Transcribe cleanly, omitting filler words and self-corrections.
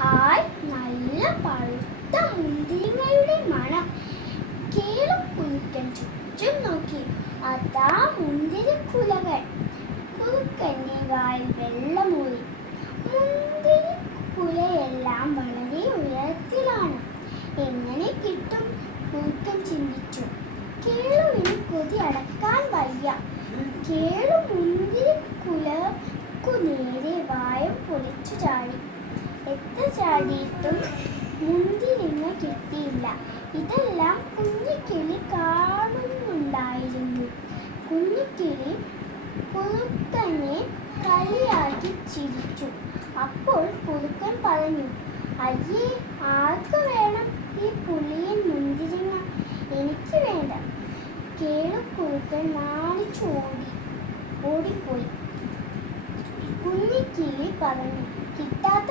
Hi, നല്ല പഴുത്ത മുന്തിരിങ്ങയുടെ മണം. കേളുക്കുഞ്ഞിക്കൻ ചുറ്റും നോക്കി. അതാ മുന്തിരിക്കുലകൾ. കുറുക്കന്റെ വായിൽ വെള്ളമൂറി. മുന്തിരിക്കുലയെല്ലാം വളരെ ഉയരത്തിലാണ്. എങ്ങനെ കിട്ടും? കുറുക്കൻ ചിന്തിച്ചു. കേളുവിന് കൊതി അടക്കാൻ വയ്യ. കേളു മുന്തിരിക്കുലക്കു നേരെ വായും പൊളിച്ചു ചാടി. എത്ര ചാടിയിട്ടും മുന്തിരിങ്ങ കിട്ടിയില്ല. ഇതെല്ലാം കുഞ്ഞിക്കിളി കാണുന്നുണ്ടായിരുന്നു. കുഞ്ഞിക്കിളി കുറുക്കനെ കളിയാക്കി ചിരിച്ചു. അപ്പോൾ കുറുക്കൻ പറഞ്ഞു, അയ്യേ, ആർക്ക് വേണം ഈ പുളിയൻ മുന്തിരിങ്ങ? എനിക്ക് വേണ്ട. കേളുക്കുറുക്കൻ നാണിച്ചു ഓടിപ്പോയി. കുഞ്ഞിക്കിളി പറഞ്ഞു, കിട്ടാത്ത